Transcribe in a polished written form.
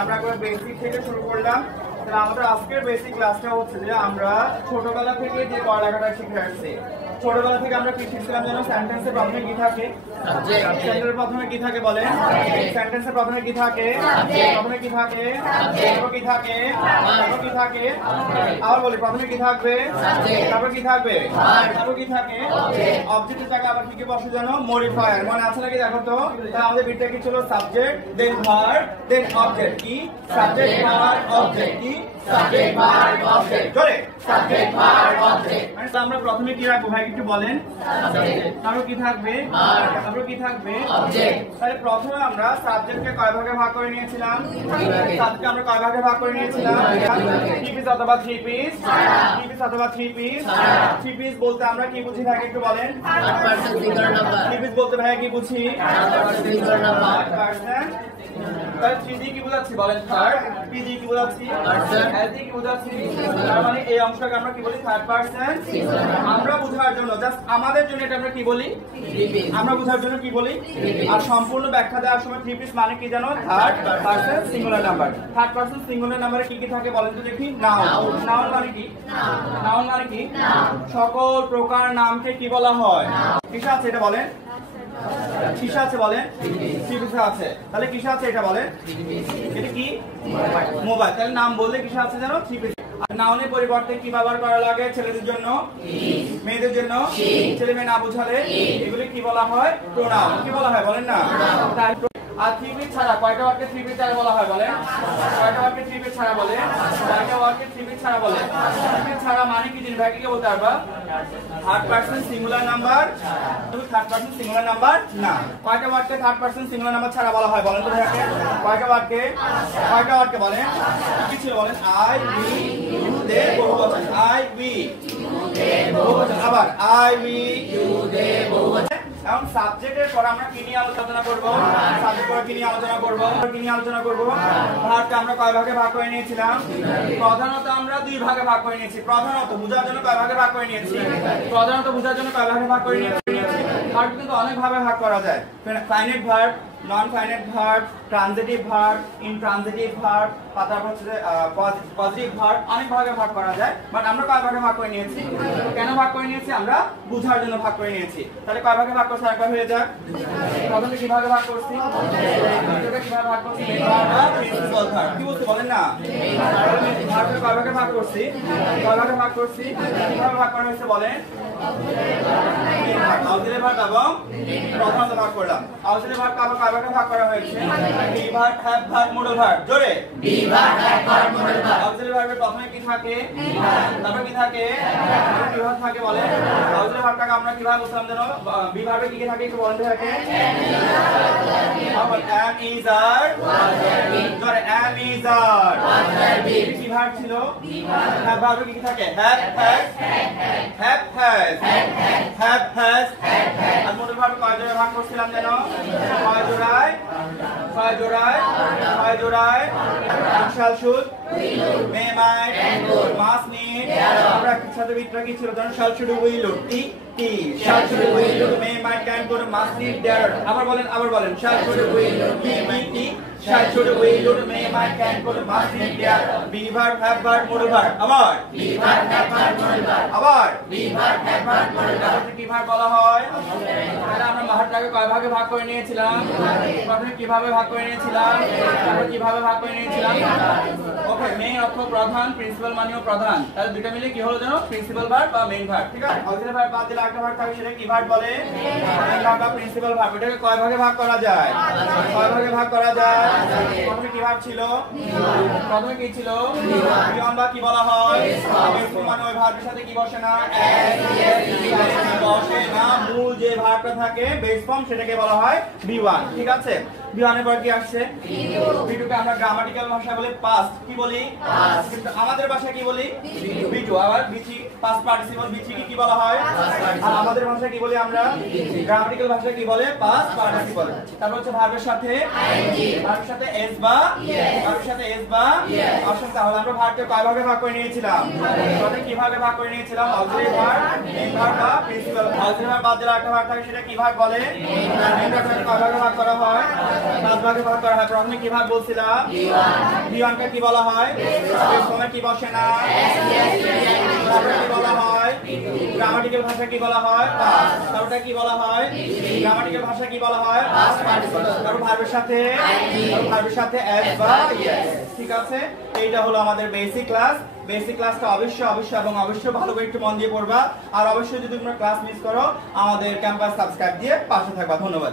আমরা একবার বেসিক থেকে শুরু করলাম। তাহলে আমাদের আজকের বেসিক ক্লাসটা হচ্ছে যে আমরা ছোটবেলা থেকে যে পড়ালেখাটা শিখে আসছি। ছোটবেলা থেকে আমরা কি শিখছিলাম যেন? সেন্টেন্সের প্রথমে কি থাকে? সেন্টেন্সের প্রথমে কি থাকে বলেন? সেন্টেন্সের প্রথমে কি থাকে? প্রথমে কি থাকে? তারপর কি থাকে? তারপর কি থাকে? আবার বলি, প্রথমে কি থাকবে? তারপর কি থাকবে? তারপর কি থাকে? অবজেক্টের জায়গায় আবার কি কি বসে জানো? মডিফায়ার। মনে আছে নাকি? দেখো তো। তাহলে আমাদের বিটটা কি ছিল? Subject, then verb, then object. কি? Subject, verb, object. কি? Subject, verb, object. জোরে সাবজেক্ট, ভার্ব, অবজেক্ট। মানে আমরা প্রথমে কি রাখবো ভাই একটু বলেন? সাবজেক্ট। তারপর কি থাকবে? ভার্ব। তারপর কি থাকবে? অবজেক্ট। তাহলে প্রথমে আমরা সাবজেক্টকে কয় ভাগে ভাগ করে নিয়েছিলাম? সাবজেক্টকে আমরা কয় ভাগে ভাগ করে নিয়েছিলাম? 3 পিস অথবা 3 পিস। 3 পিস অথবা 3 পিস। 3 পিস বলতে আমরা কি বুঝি ভাই একটু বলেন? 3 পিস বলতে ভাই কি বুঝি? তাহলে 3D কি বোঝাচ্ছি বলেন? থার্ড। PD কি বোঝাচ্ছি? পারসন। LD কি বোঝাচ্ছি? তার মানে এই অংশটাকে আমরা কি বলি? Third person. আমরা বোঝার জন্য জাস্ট আমাদের জন্য এটা আমরা কি বলি? আমরা বোঝার জন্য কি বলি? আর সম্পূর্ণ ব্যাখ্যা দেওয়ার সময় 3 পিস মানে কি জানো? Third person singular number. Third person singular নাম্বারে কি কি থাকে বলেন তো দেখি? নাউন। নাউন মানে কি? নাউন মানে কি? সকল প্রকার নামকে কি বলা হয়? কিসে আছে এটা বলেন? কিসে আছে বলেন? থ্রি আছে। তাহলে কিসে আছে এটা বলেন? এটা কি? মোবাইল। তাহলে নাম বললে কিসে আছে জানো? Three piece. আর নাউনের পরিবর্তে কি ব্যবহার করা লাগে? ছেলেদের জন্য, মেয়েদের জন্য, ছেলে মেয়ে না বোঝালে এগুলি কি বলা হয়? প্রোনাউন। কি বলা হয় বলেন না? আর থ্রি পিস ছাড়া কয়টা ওয়ার্ডকে থ্রি পিস ছাড়া বলা হয় বলেন? কয়টা ওয়ার্ডকে থ্রি পিস ছাড়া বলে? কয়টা ওয়ার্ডকে থ্রি পিস ছাড়া বলে? থ্রি পিস ছাড়া মানে কি জিনিস ভাই কি বলতে পারবা? Third person singular number. তুমি থার্ড পারসন সিঙ্গুলার নাম্বার না। কয়টা ওয়ার্ডকে থার্ড পারসন সিঙ্গুলার নাম্বার ছাড়া বলা হয় বলেন তো ভাইকে? কয়টা ওয়ার্ডকে? কয়টা ওয়ার্ডকে বলেন? কি ছিল বলেন? আই, উই, ইউ, দে বহুবচন। আই, উই, ইউ, দে বহুবচন। আবার আই, উই, ইউ, দে বহুবচন। এখন সাবজেক্টের পর আমরা কি নিয়ে আলোচনা করব? সাবজেক্ট পর কি নিয়ে আলোচনা করব? কি নিয়ে আলোচনা করব? ভার্বকে আমরা কয় ভাগে ভাগ করে নিয়েছিলাম? প্রধানত আমরা দুই ভাগে ভাগ করে নিয়েছি। প্রধানত বোঝার জন্য কয় ভাগে ভাগ করে নিয়েছি? প্রধানত বোঝার জন্য কয় ভাগে ভাগ করে নিয়েছি? ভার্ব কিন্তু অনেক ভাবে ভাগ করা যায়। Finite verb, non finite verb, transitive verb, intransitive verb, তারপর হচ্ছে পজিটিভ ভার্ব, অনেক ভাগে ভাগ করা যায়। বাট আমরা কয় ভাগে ভাগ করে নিয়েছি? কেন ভাগ করে নিয়েছি? আমরা বুঝার জন্য ভাগ করে নিয়েছি। তাহলে কয় ভাগে ভাগ করছি একবার হয়ে যাক। প্রথমে কি ভাগে ভাগ করছি? এটা কিভাবে ভাগ করছি? মেইন ভার্ব আর প্রিন্সিপাল ভার্ব। কি বলতে বলেন না? ভার্বকে কয় ভাগে ভাগ করছি? কয় ভাগে ভাগ করছি? কিভাবে ভাগ করা হয়েছে বলেন? অক্সিলারি ভার্ব এবং প্রধানত ভাগ করলাম। অক্সিলারি ভার্ব কয় ভাগে ভাগ করা হয়েছে? Be verb, have verb, modal verb. জোরে be verb, have verb, modal verb. Auxiliary ভার্বের প্রথমে কি থাকে? তারপর কি থাকে? কি ভার্ব থাকে বলেন? অক্সিলারি ভার্বটাকে আমরা কিভাবে বলছিলাম জানো? বি ভার্বে কি কি থাকে একটু বলতে থাকে? আবার am, is, are, জোরে am, is, are। কি ভার্ব ছিল? হ্যাভ ভার্বে কি কি থাকে? have, has, have, has, have, has। আর মডেল ভার্ব কয় জোড়ায় ভাগ করছিলাম জানো? কয় জোড়ায়? কয় জোড়ায়? কয় জোড়ায়? shall, should, may, might, must, need। আমরা সাথে বিটটা কি ছিল জানো? shall, should, will, T shall, should, will, may, might, can, could, must, need, dare। আবার বলেন, আবার বলেন। shall, should, will, T shall, should, will, may, might, can, could, must, need, dare। be verb, have verb, modal verb। আবার be verb, have verb, modal verb। আবার be verb, have verb, modal verb। কি verb বলা হয়? তাহলে আমরা ভার্বটাকে কয় ভাগে ভাগ করে নিয়েছিলাম? প্রথমে কিভাবে ভাগ করে নিয়েছিলাম? তারপর কিভাবে ভাগ করে নিয়েছিলাম? ওকে, মেইন অর্থ প্রধান, প্রিন্সিপাল মানেও প্রধান। তাহলে দুটো মিলে কি হলো জানো? প্রিন্সিপাল ভার্ব বা মেইন ভার্ব। ঠিক আছে? অক্সিলারি ভার্ব বাদ দিলে একটা ভার্ব থাকে, সেটা কি ভার্ব বলে? মেইন ভার্ব বা প্রিন্সিপাল ভার্ব। এটাকে কয় ভাগে ভাগ করা যায়? কয় ভাগে ভাগ করা যায়? প্রথমে কি ভার্ব ছিল? প্রথমে কি ছিল? বিয়ন বা কি বলা হয়? মানে ওই ভার্বের সাথে কি বসে না? বসে না। মূল যে ভার্বটা থাকে বেস ফর্ম, সেটাকে বলা হয় বি1। ঠিক আছে? বি1 এর পর কি আসছে? বি2কে আমরা গ্রামাটিক্যাল ভাষায় বলি পাস্ট। কি বলি? পাস্ট। কিন্তু আমাদের ভাষায় কি বলি? বি2। আবার বি3 পাস্ট পার্টিসিপল বি3 কে কি বলা হয়? আর আমাদের ভাষায় কি বলি আমরা? গ্রামাটিক্যাল ভাষায় কি বলে? Past participle. তারপর হচ্ছে ভার্বের সাথে ভার্বের সাথে এস বা ভার্বের সাথে এস বা আসুন তাহলে আমরা ভার্বকে কয় ভাগে ভাগ করে নিয়েছিলাম? প্রথমে কি ভাগে ভাগ করে নিয়েছিলাম? অক্সিলারি ভার্ব, মেইন ভার্ব বা প্রিন্সিপাল ভার্ব। অক্সিলারি ভার্ব বাদ দিলে একটা ভাগ থাকে, সেটা কি ভাগ বলে? মেইন ভার্বকে কয় ভাগে ভাগ করা হয়? 5 ভাগে ভাগ করা হয়। প্রথমে কি ভাগ বলছিলাম? V1 কে কি বলা হয়? প্রথমে কি বসে না? তারপরে কি বলা হয়? গ্রামাটিক্যাল ভাষা কি বলা হয়? পাস্ট। তারপরে কি বলা হয়? গ্রামাটিক্যাল ভাষা কি বলা হয়? Past participle. তারপর ভার্বের সাথে এস বা ইয়েস। ঠিক আছে, এইটা হলো আমাদের বেসিক ক্লাস। বেসিক ক্লাসটা অবশ্যই ভালো করে একটু মন দিয়ে পড়বা। আর অবশ্যই যদি তোমরা ক্লাস মিস করো, আমাদের ক্যাম্পাস সাবস্ক্রাইব দিয়ে পাশে থাকবা। ধন্যবাদ।